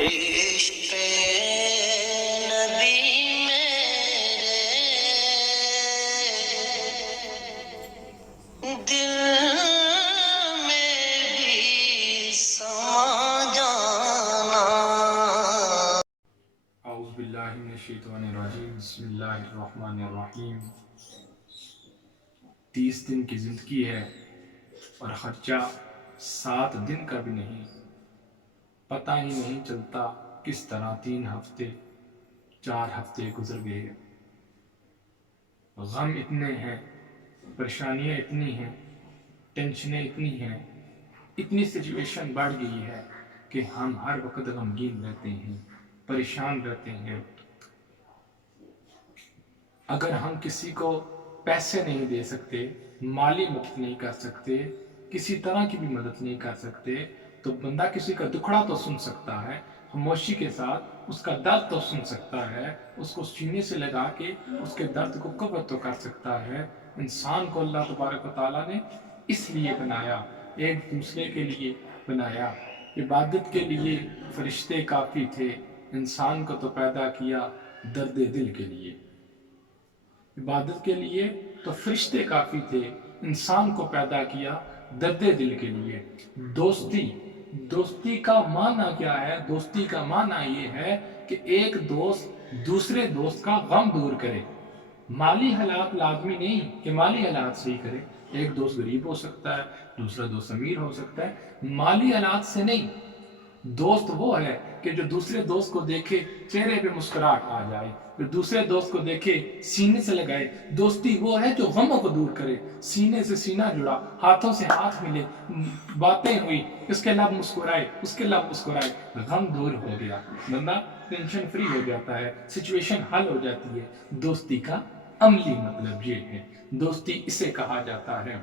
عشق نبی میرے دل میں بھی سما جانا۔ اعوذ باللہ من الشیطان الرجیم، بسم اللہ الرحمن الرحیم۔ 30 دن کی زندگی ہے اور خرچہ 7 دن کا بھی نہیں۔ پتہ ہی نہیں چلتا کس طرح 3 ہفتے 4 ہفتے گزر گئے۔ غم اتنے ہیں، پریشانیاں اتنی ہیں، ٹینشنیں اتنی ہیں، اتنی سچویشن بڑھ گئی ہے کہ ہم ہر وقت غمگین رہتے ہیں، پریشان رہتے ہیں۔ اگر ہم کسی کو پیسے نہیں دے سکتے، مالی مدد نہیں کر سکتے، کسی طرح کی بھی مدد نہیں کر سکتے، تو بندہ کسی کا دکھڑا تو سن سکتا ہے، خاموشی کے ساتھ اس کا درد تو سن سکتا ہے، اس کو سینے سے لگا کے اس کے درد کو کور تو کر سکتا ہے۔ انسان کو اللہ تبارک و تعالیٰ نے اس لیے بنایا، ایک دوسرے کے لیے بنایا۔ عبادت کے لیے فرشتے کافی تھے، انسان کو تو پیدا کیا درد دل کے لیے۔ عبادت کے لیے تو فرشتے کافی تھے، انسان کو پیدا کیا درد دل کے لیے۔ دوستی کا معنی کیا ہے؟ دوستی کا معنی یہ ہے کہ ایک دوست دوسرے دوست کا غم دور کرے۔ مالی حالات لازمی نہیں کہ مالی حالات صحیح کرے، ایک دوست غریب ہو سکتا ہے، دوسرا دوست امیر ہو سکتا ہے، مالی حالات سے نہیں۔ دوست وہ ہے کہ جو دوسرے دوست کو دیکھے چہرے پہ مسکراہٹ آ جائے، جو دوسرے دوست کو دیکھے سینے سے لگائے۔ دوستی وہ ہے جو غموں کو دور کرے، سینے سے سینہ جڑا، ہاتھوں سے ہاتھ ملے، باتیں ہوئی، اس کے لب مسکرائے، اس کے لب مسکرائے، غم دور ہو گیا، بندہ ٹینشن فری ہو جاتا ہے، سچویشن حل ہو جاتی ہے۔ دوستی کا عملی مطلب یہ ہے، دوستی اسے کہا جاتا ہے۔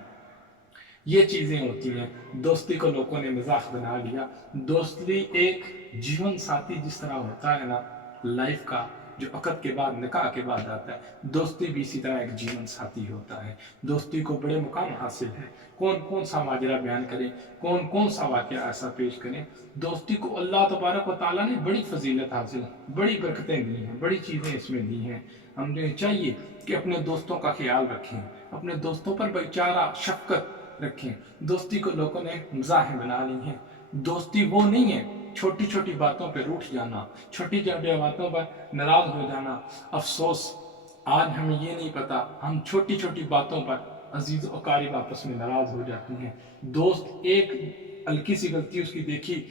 یہ چیزیں ہوتی ہیں۔ دوستی کو لوگوں نے مذاق بنا لیا۔ دوستی ایک جیون ساتھی جس طرح ہوتا ہے نا، لائف کا جو عقد کے بعد نکاح کے بعد آتا ہے، دوستی بھی اسی طرح ایک جیون ساتھی ہوتا ہے۔ دوستی کو بڑے مقام حاصل ہے، کون سا ماجرا بیان کریں، کون سا واقعہ ایسا پیش کریں۔ دوستی کو اللہ تبارک و تعالیٰ نے بڑی فضیلت حاصل، بڑی برکتیں دی ہیں، بڑی چیزیں اس میں دی ہیں۔ ہمیں چاہیے کہ اپنے دوستوں کا خیال رکھیں، اپنے دوستوں پر بھائی چارہ شفقت رکھیں۔ دوستی کو لوگوں نے مزاح بنا لی ہیں۔ دوستی وہ نہیں ہے چھوٹی چھوٹی باتوں پہ روٹھ جانا، چھوٹی چھوٹی باتوں پر ناراض ہو جانا۔ افسوس آج ہمیں یہ نہیں پتا، ہم چھوٹی چھوٹی باتوں پر عزیز و اقارب آپس میں ناراض ہو جاتے ہیں۔ دوست ایک ہلکی سی غلطی اس کی دیکھی،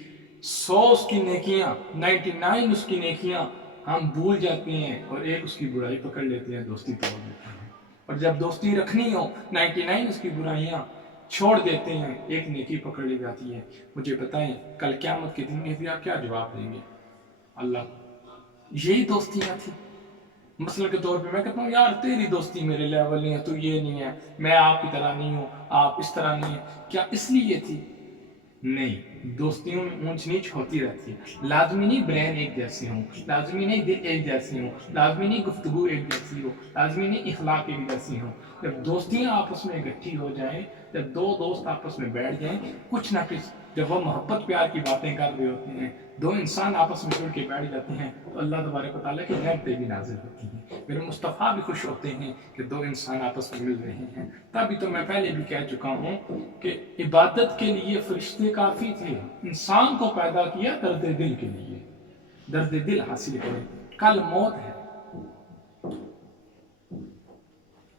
100 اس کی نیکیاں، 99 اس کی نیکیاں ہم بھول جاتے ہیں اور ایک اس کی برائی پکڑ لیتے ہیں، دوستی توڑ دیتے ہیں۔ اور جب دوستی رکھنی ہو، 99 اس کی برائیاں چھوڑ دیتے ہیں، ایک نیکی پکڑ لی جاتی ہے۔ مجھے بتائیں کل قیامت کے دن میں آپ کیا جواب دیں گے؟ اللہ، یہی دوستیاں تھی۔ مثلا کے طور پہ میں کہتا ہوں یار تیری دوستی میرے لیول نہیں ہے، تو یہ نہیں ہے، میں آپ کی طرح نہیں ہوں، آپ اس طرح نہیں ہیں، کیا اس لیے تھی؟ نہیں، دوستیوں میں اونچ نیچ ہوتی رہتی ہے۔ لازمی نہیں برین ایک جیسی ہوں، لازمی نہیں دل ایک جیسی ہوں، لازمی نہیں گفتگو ایک جیسی ہو، لازمی نہیں اخلاق ایک جیسی ہوں۔ جب دوستیاں آپس میں اکٹھی ہو جائیں، جب دو دوست آپس میں بیٹھ جائیں، کچھ نہ کچھ جب وہ محبت پیار کی باتیں کر رہے ہوتے ہیں، دو انسان آپس میں جڑ کے بیٹھ جاتے ہیں، تو اللہ تبارک و تعالیٰ کی رحمتیں بھی نازل ہوتی ہیں۔ میرے مصطفیٰ بھی خوش ہوتے ہیں کہ دو انسان آپس میں مل رہے ہیں۔ تبھی تو میں پہلے بھی کہہ چکا ہوں کہ عبادت کے لیے فرشتے کافی تھے، انسان کو پیدا کیا درد دل کے لیے، درد دل حاصل کریں۔ کل موت ہے۔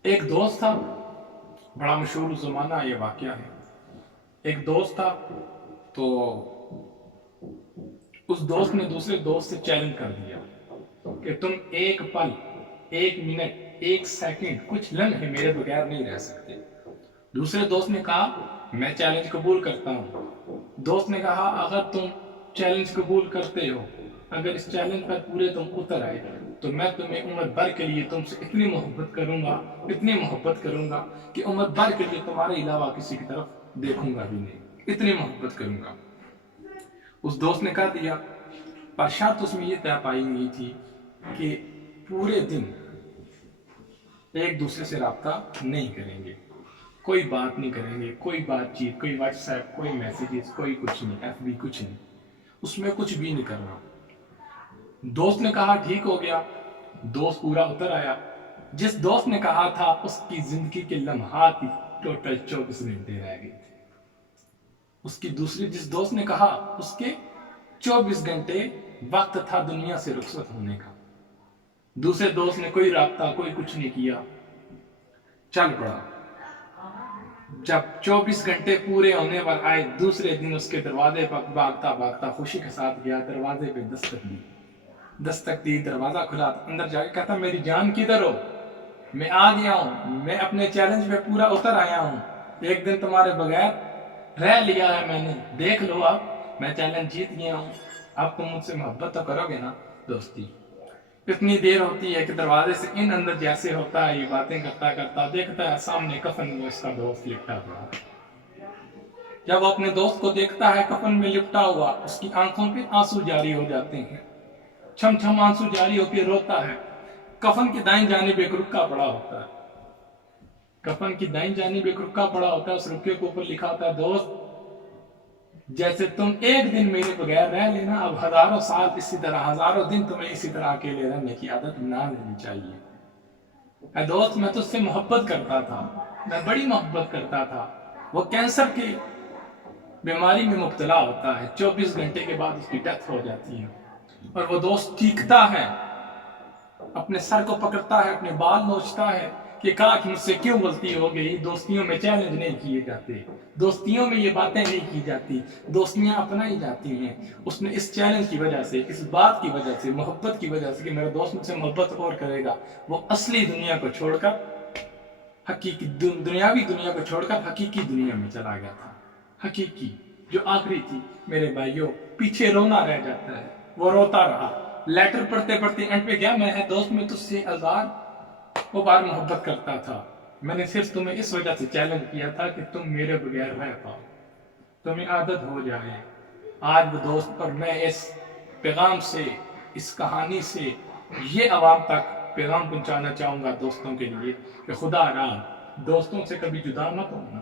ایک دوست تھا، بڑا مشہور زمانہ یہ واقعہ ہے۔ ایک دوست تھا تو اس دوست نے دوسرے دوست سے چیلنج کر دیا کہ تم ایک پل، ایک منٹ، ایک سیکنڈ، کچھ لمحے میرے بغیر نہیں رہ سکتے۔ دوسرے دوست نے کہا میں چیلنج قبول کرتا ہوں۔ دوست نے کہا اگر تم چیلنج قبول کرتے ہو، اگر اس چیلنج پر پورے تم اتر آئے تو میں تمہیں عمر بھر کے لیے تم سے اتنی محبت کروں گا، اتنی محبت کروں گا کہ عمر بھر کے لیے تمہارے علاوہ کسی کی طرف دیکھوں گا بھی نہیں، اتنی محبت کروں گا۔ اس دوست نے کہا دیا، پر شرط اس میں یہ طے پائی گئی تھی کہ پورے دن ایک دوسرے سے رابطہ نہیں کریں گے، کوئی بات نہیں کریں گے، کوئی بات چیت، کوئی واٹس ایپ، کوئی میسیجز، کوئی کچھ نہیں، ایف بی کچھ نہیں، اس میں کچھ بھی نہیں کرنا۔ دوست نے کہا ٹھیک ہو گیا، دوست پورا اتر آیا۔ جس دوست نے کہا تھا اس کی زندگی کے لمحات ہی ٹوٹل 24 گھنٹے رہ گئے تھے۔ اس کی دوسری جس دوست نے کہا اس کے 24 گھنٹے وقت تھا دنیا سے رخصت ہونے کا۔ دوسرے دوست نے کوئی رابطہ کوئی کچھ نہیں کیا، چل پڑا۔ جب 24 گھنٹے پورے ہونے پر آئے، دوسرے دن اس کے دروازے پر بھاگتا بھاگتا خوشی کے ساتھ گیا، دروازے پہ دستک دی، دروازہ کھلا، اندر جا کے کہتا میری جان کدھر ہو؟ میں آ گیا ہوں، میں اپنے چیلنج پہ پورا اتر آیا ہوں، ایک دن تمہارے بغیر رہ لیا ہے میں نے، دیکھ لو اب میں چیلنج جیت گیا ہوں، اب تم مجھ سے محبت تو کرو گے نا؟ دوستی اتنی دیر ہوتی ہے کہ دروازے سے ان اندر جیسے ہوتا ہے، یہ باتیں کرتا کرتا دیکھتا ہے سامنے کفن میں اس کا دوست لپٹا ہوا۔ جب وہ اپنے دوست کو دیکھتا ہے کفن میں لپٹا ہوا، اس کی آنکھوں پہ آنسو جاری ہو جاتے ہیں، چھم چھم آنسو جاری ہو کے روتا ہے۔ کفن کی دائیں جانب ایک رکا پڑا ہوتا ہے، کفن کی دائیں جانب ایک رکا پڑا ہوتا ہے، اس رکے کے اوپر لکھا ہوتا ہے دوست جیسے تم ایک دن میرے بغیر رہ لینا، اب ہزاروں سال اسی طرح، ہزاروں دن تمہیں اسی طرح اکیلے رہنے کی عادت نہ لینی چاہیے۔ اے دوست میں تجھ سے محبت کرتا تھا، میں بڑی محبت کرتا تھا۔ وہ کینسر کی بیماری میں مبتلا ہوتا ہے، 24 گھنٹے کے بعد اس کی ڈیتھ ہو جاتی ہے، اور وہ دوست چیختا ہے، اپنے سر کو پکڑتا ہے، اپنے بال نوچتا ہے کہ کاش مجھ سے کیوں غلطی ہو گئی، دوستیوں میں چیلنج نہیں کیے جاتے، دوستیوں میں یہ باتیں نہیں کی جاتی، دوستیاں اپنائی جاتی ہیں۔ اس نے اس چیلنج کی وجہ سے، اس بات کی وجہ سے، محبت کی وجہ سے کہ میرا دوست مجھ سے محبت اور کرے گا، وہ اصلی دنیا کو چھوڑ کر حقیقی دنیاوی دنیا کو چھوڑ کر حقیقی دنیا میں چلا گیا تھا۔ حقیقی جو آخری تھی میرے بھائیوں، پیچھے رونا رہ جاتا ہے، وہ روتا رہا، لیٹر پڑھتے پڑھتے اینڈ پہ گیا، میں دوست میں تجھ سے ہزار وہ بار محبت کرتا تھا، میں نے صرف تمہیں اس وجہ سے چیلنج کیا تھا کہ تم میرے بغیر رہ پاؤ، تمہیں عادت ہو جائے۔ آج وہ دوست، اور میں اس پیغام سے، اس کہانی سے یہ عوام تک پیغام پہنچانا چاہوں گا دوستوں کے لیے کہ خدا را دوستوں سے کبھی جدا مت ہونا۔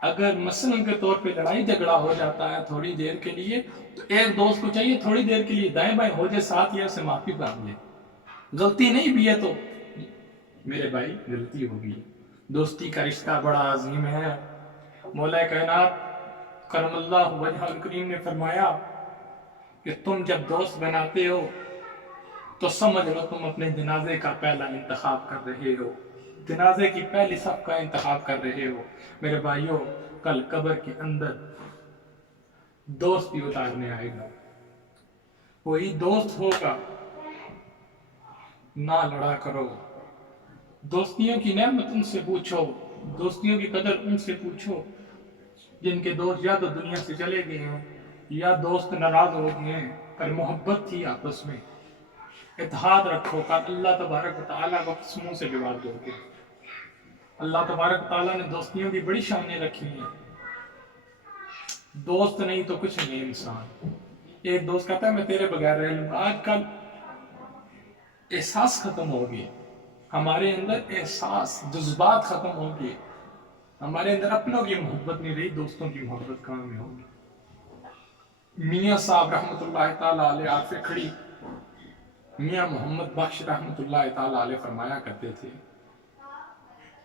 اگر مثلاً کے طور پہ لڑائی جھگڑا ہو جاتا ہے تھوڑی دیر کے لیے، تو ایک دوست کو چاہیے تھوڑی دیر کے لیے دائیں بائیں ہو جائے، ساتھ یا اسے معافی مانگ لے، غلطی نہیں بھی ہے تو میرے بھائی غلطی ہوگی۔ دوستی کا رشتہ بڑا عظیم ہے۔ مولا کائنات کرم اللہ وجہ الکریم نے فرمایا کہ تم جب دوست بناتے ہو تو سمجھ لو تم اپنے جنازے کا پہلا انتخاب کر رہے ہو، جنازے کی پہلی صف کا انتخاب کر رہے ہو۔ میرے بھائیوں، کل قبر کے اندر دوست بھی اتارنے آئے گا، وہی دوست ہوگا۔ نہ لڑا کرو، دوستیوں کی نعمت ان سے پوچھو، دوستیوں کی قدر ان سے پوچھو جن کے دوست یا تو دنیا سے چلے گئے ہیں یا دوست ناراض ہو گئے ہیں، پر محبت تھی آپس میں، اتحاد رکھو، کہ اللہ تبارک و تعالیٰ کو کس منہ سے بگاڑ دو گے۔ اللہ تبارک و تعالیٰ نے دوستیوں کی بڑی شانیں رکھی ہیں، دوست نہیں تو کچھ نہیں انسان۔ ایک دوست کہتا ہے میں تیرے بغیر رہ لوں گا۔ آج کل احساس ختم ہو گئے، ہمارے اندر احساس، جذبات ختم ہو گئے، ہمارے اندر اپنوں کی محبت نہیں رہی، دوستوں کی محبت کہاں میں ہوگی۔ میاں صاحب رحمۃ اللہ تعالیٰ علیہ آپ سے کھڑی میاں محمد بخش رحمۃ اللہ تعالیٰ علیہ فرمایا کرتے تھے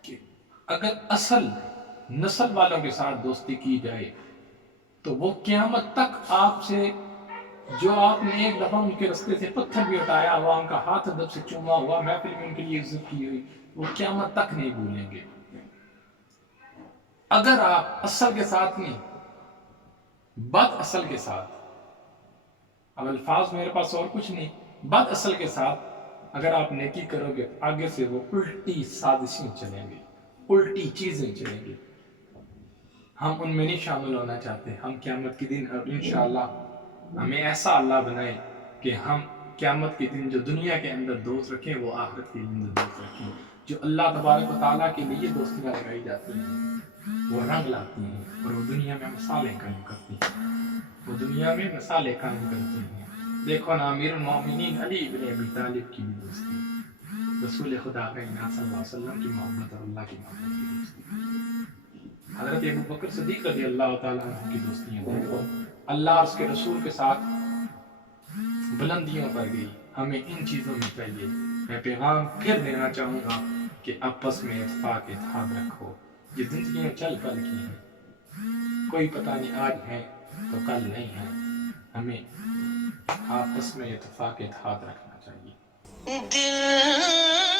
کہ اگر اصل نسل والوں کے ساتھ دوستی کی جائے تو وہ قیامت تک آپ سے، جو آپ نے ایک دفعہ ان کے رستے سے پتھر بھی اٹھایا ہوا، ان کا ہاتھ ادب سے چوما ہوا، محفل میں ان کے لیے عزت کی ہوئی، وہ قیامت تک نہیں بھولیں گے۔ اگر آپ اصل کے ساتھ نہیں، بد اصل کے ساتھ، اب الفاظ میرے پاس اور کچھ نہیں، بد اصل کے ساتھ اگر آپ نیکی کرو گے، آگے سے وہ الٹی سازشیں چلیں گے، الٹی چیزیں چلیں گی۔ ہم ان میں نہیں شامل ہونا چاہتے۔ ہم قیامت کے دن، اور انشاءاللہ ہمیں ایسا اللہ بنائے کہ ہم قیامت کے دن جو دنیا کے اندر دوست رکھیں وہ آخرت کے اندر دوست رکھیں۔ جو اللہ تبارک و تعالیٰ کے لیے دوستیاں لگائی جاتی ہیں وہ رنگ لاتی ہیں، اور وہ دنیا میں مثالیں قائم کرتی ہیں، وہ دنیا میں مثالیں قائم کرتی ہیں۔ دیکھو نا امیر المومنین علی بن ابی طالب کی بھی دوستی، رسول خدا کائنات صلی اللہ علیہ وسلم کی محبت اور اللہ کی محبت کی دوستی، حضرت ابو بکر صدیق رضی اللہ تعالیٰ عنہ کی دوستیاں دیکھو، اللہ اور اس کے رسول کے ساتھ بلندیوں پر گئی. ہمیں ان چیزوں میں چاہیے. میں پیغام پھر دینا چاہوں گا کہ آپس میں اتفاق اتحاد رکھو. یہ زندگیاں چل پل کی ہیں, کوئی پتہ نہیں آج ہے تو کل نہیں ہے. ہمیں آپس میں اتفاق اتحاد رکھنا چاہیے. دل